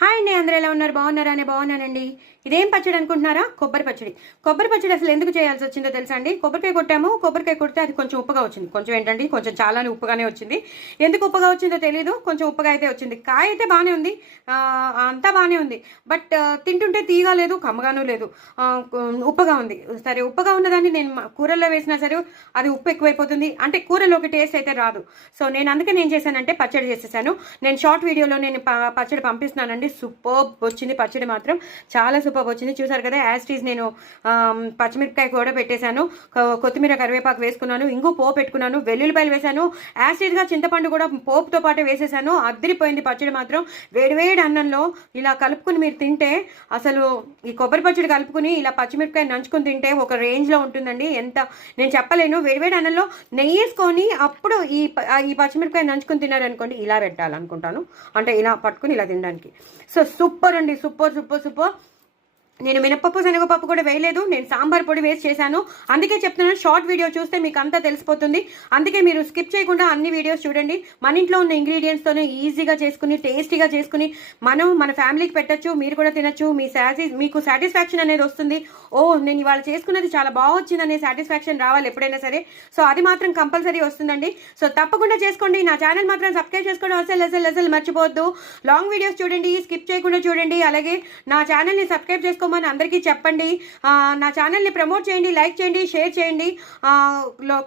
Hi అండి, అందరూ ఎలా ఉన్నారు? బాగున్నారా? అని బాగున్నానండి. ఇదేం పచ్చడి అనుకుంటున్నారా? కొబ్బరి పచ్చడి. కొబ్బరి పచ్చడి అసలు ఎందుకు చేయాల్సి వచ్చిందో తెలుసా అండి? కొబ్బరికాయ కొట్టాము. కొబ్బరికాయ కొడితే అది కొంచెం ఉప్పుగా వచ్చింది. కొంచెం ఏంటండి, కొంచెం చాలానే ఉప్పుగానే వచ్చింది. ఎందుకు ఉప్పుగా వచ్చిందో తెలియదు, కొంచెం ఉప్పుగా అయితే వచ్చింది. కాయ అయితే బాగానే ఉంది, అంతా బాగానే ఉంది. బట్ తింటుంటే తీయగా లేదు, కమ్మగాను లేదు, ఉప్పుగా ఉంది. సరే, ఉప్పుగా ఉన్నదాన్ని నేను కూరల్లో వేసినా సరే అది ఉప్పు ఎక్కువైపోతుంది, అంటే కూరలోకి టేస్ట్ అయితే రాదు. సో నేను చేశానంటే పచ్చడి చేసేసాను. నేను షార్ట్ వీడియోలో నేను పచ్చడి పంపిస్తున్నానండి. సూపర్ వచ్చింది పచ్చడి మాత్రం, చాలా సూపర్ వచ్చింది. చూసారు కదా, యాస్టీజ్ నేను పచ్చిమిరపకాయ కూడా పెట్టేశాను, కొత్తిమీర కరివేపాకు వేసుకున్నాను, ఇంగు పోపు పెట్టుకున్నాను, వెల్లుల్లిపాయలు వేసాను, యాస్టీజ్గా చింతపండు కూడా పోపుతో పాటు వేసేసాను. అద్దరిపోయింది పచ్చడి మాత్రం. వేడివేడి అన్నంలో ఇలా కలుపుకుని మీరు తింటే అసలు ఈ కొబ్బరి పచ్చడి కలుపుకుని ఇలా పచ్చిమిరపకాయ నంచుకుని తింటే ఒక రేంజ్లో ఉంటుందండి. ఎంత నేను చెప్పలేను. వేడివేడి అన్నంలో నెయ్యి వేసుకొని అప్పుడు ఈ పచ్చిమిరపకాయ నంచుకుని తిన్నారనుకోండి, ఇలా పెట్టాలనుకుంటాను, అంటే ఇలా పట్టుకుని ఇలా తినడానికి. సో సూపర్ అండి, సూపర్ సూపర్ సూపర్. నేను మినపప్పు శనగపప్పు కూడా వేయలేదు, నేను సాంబార్ పొడి వేసి చేశాను. అందుకే చెప్తున్నాను, షార్ట్ వీడియో చూస్తే మీకు అంతా తెలిసిపోతుంది. అందుకే మీరు స్కిప్ చేయకుండా అన్ని వీడియోస్ చూడండి. మన ఇంట్లో ఉన్న ఇంగ్రీడియంట్స్తోనే ఈజీగా చేసుకుని టేస్టీగా చేసుకుని మన ఫ్యామిలీకి పెట్టచ్చు, మీరు కూడా తినచ్చు. మీకు సాటిస్ఫాక్షన్ అనేది వస్తుంది. ఓ, నేను ఇవాళ చేసుకున్నది చాలా బాగా వచ్చింది అనే సాటిస్ఫాక్షన్ రావాలి ఎప్పుడైనా సరే. సో అది మాత్రం కంపల్సరీ వస్తుందండి. సో తప్పకుండా చేసుకోండి. నా ఛానల్ మాత్రం సబ్స్క్రైబ్ చేసుకోవడం అసలు మర్చిపోవద్దు. లాంగ్ వీడియోస్ చూడండి, స్కిప్ చేయకుండా చూడండి. అలాగే నా ఛానల్ని సబ్స్క్రైబ్ చేసుకోమని అందరికీ చెప్పండి. నా ఛానల్ని ప్రమోట్ చేయండి, లైక్ చేయండి, షేర్ చేయండి.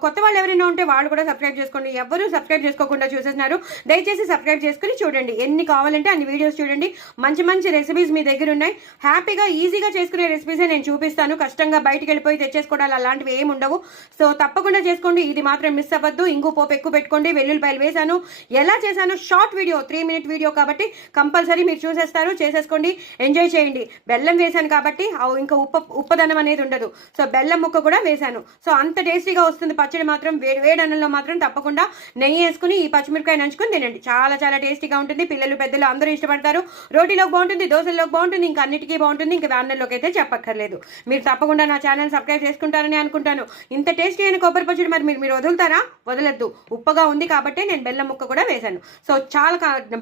కొత్త వాళ్ళు ఎవరైనా ఉంటే వాళ్ళు కూడా సబ్స్క్రైబ్ చేసుకోండి. ఎవరు సబ్స్క్రైబ్ చేసుకోకుండా చూసేస్తున్నారు, దయచేసి సబ్స్క్రైబ్ చేసుకుని చూడండి. ఎన్ని కావాలంటే అన్ని వీడియోస్ చూడండి. మంచి మంచి రెసిపీస్ మీ దగ్గర ఉన్నాయి. హ్యాపీగా ఈజీగా చేసుకునే రెసిపీసే నేను చూపిస్తాను. కష్టంగా బయటికి వెళ్ళిపోయి తెచ్చేసుకోవడాలు అలాంటివి ఏమి ఉండవు. సో తప్పకుండా చేసుకోండి. ఇది మాత్రం మిస్ అవ్వద్దు. ఇంకో పోపు ఎక్కువ పెట్టుకోండి. వెల్లుల్లిపాయలు వేసాను. ఎలా చేశాను షార్ట్ వీడియో, 3 minute వీడియో కాబట్టి కంపల్సరీ మీరు చూసేస్తారు. చేసేసుకోండి, ఎంజాయ్ చేయండి. బెల్లం వేసాను కాబట్టి ఇంకా ఉప్పదనం అనేది ఉండదు. సో బెల్లం ముక్క కూడా వేసాను. సో అంత టేస్టీగా వస్తుంది పచ్చడి మాత్రం. వేడి అన్నంలో మాత్రం తప్పకుండా నెయ్యి వేసుకుని ఈ పచ్చిమిరపకాయ నంచుకుని తినండి. చాలా చాలా టేస్టీగా ఉంటుంది. పిల్లలు పెద్దలు అందరూ ఇష్టపడతారు. రోటీలోకి బాగుంటుంది, దోశల్లోకి బాగుంటుంది, ఇంకా అన్నిటికీ బాగుంటుంది. ఇంకా అన్నంలోకి అయితే చెప్పక్కర్లేదు. మీరు తప్పకుండా నా ఛానల్ సబ్స్క్రైబ్ చేసుకుంటారని అనుకుంటాను. ఇంత టేస్టీ అయిన కొబ్బరి పచ్చడి మరి మీరు వదులుతారా? వదలద్దు. ఉప్పగా ఉంది కాబట్టి నేను బెల్లం ముక్క కూడా వేశాను. సో చాలా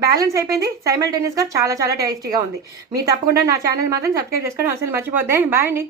బ్యాలెన్స్ అయిపోయింది. సైమల్టేనియస్గా చాలా చాలా టేస్టీగా ఉంది. మీరు తప్పకుండా నా ఛానల్ మాత్రం సబ్స్క్రైబ్ చేసుకోవడం అసలు మర్చిపోద్దే. బాయ్ అండి.